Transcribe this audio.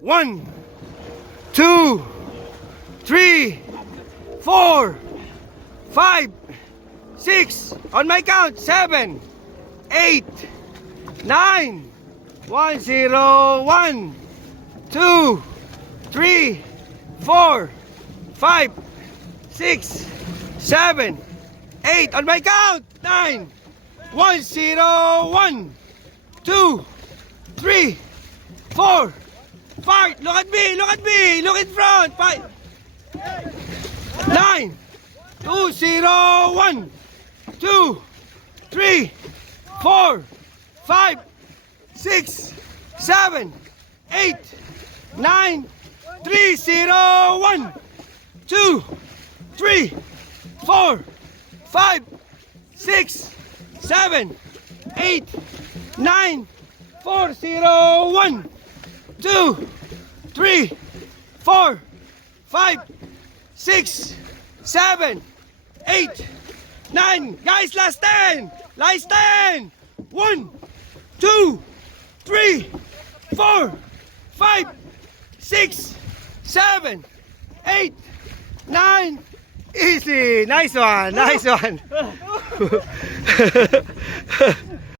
1, 2, 3, 4, 5, 6. On my count. 7, 8, 9. 1, 0, 1, 2, 3, 4, 5, 6, 7, 8. On my count. 9. 1, 0, 1, 2, 3, 4, 5. Look at me, look at me, look in front. 5, 9, 2, 0, 1, 2, 3, 4, 5, 6, 7, 8, 9, 3, 0, 1, 2, 3, 4, 5, 6, 7, 8, 9, 4, 0, 1, 2, 3, 4, 5, 6, 7, 8, 9. Guys, last 10. Last 10. 1, 2, 3, 4, 5, 6, 7, 8, 9. Easy. Nice one. Nice one.